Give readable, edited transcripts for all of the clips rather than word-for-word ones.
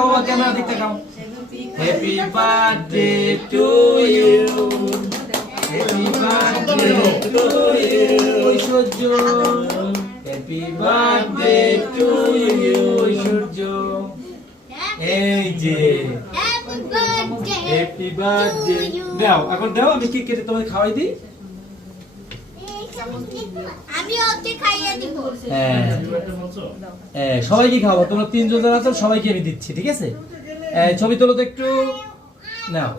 তাকাও ক্যামেরা দিকে তাকাও happy birthday to you happy birthday to you Surya happy birthday to you Surya এই যে হ্যাপি বার্থডে দাও এখন দাও আমি কেক কেটে তোমাকে খাওয়াই দিই আমি ওকে খাইয়ে দিব হ্যাঁ সবাইকে খাওয়াবো তোমরা তিনজন যারা আছো সবাইকে আমি দিচ্ছি ঠিক আছে ছবি তোলো তো একটু নাও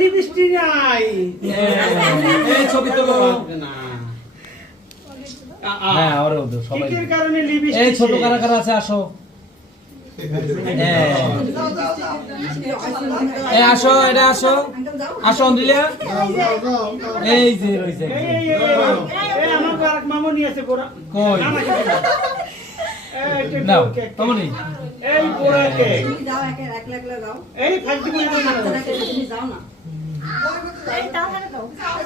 লিপস্টিক নাই ছবি তোলো হ্যাঁ ওরে সবাই কিসের কারণে লিপস্টিক এই ছোট কারা কারা আছে আসো আসো এটা আসো আসো অন্দ্রিলা এই যে রইছে এই আমার আরেক মামনি আছে গোরা কই নাও মামনি এই গোরা কে তুমি যাও একলা যাও এই ফালতু করে না তুমি যাও না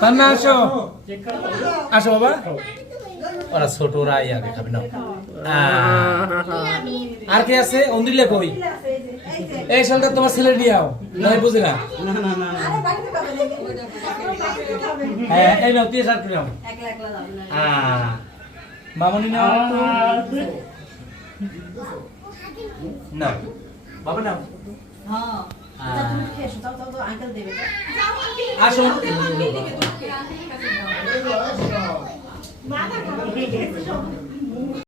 তান্না আসো আসো বাবা ওরা ছোটরা আগে খাবে না আর কে আছে অন্দ্রিলা কই এই শালটা তোমার ছেলে নিয়াও নয় বুঝি না আরে বাড়িতে পাবে হ্যাঁ এই নাও তুই শার্ট নাও একলা যাও মামনি নাও না বাবা নাও হ্যাঁ তুমি খেয়ে যাও আঙ্কেল দেবে আসো মাথা খারাপ হয়ে গেছে সব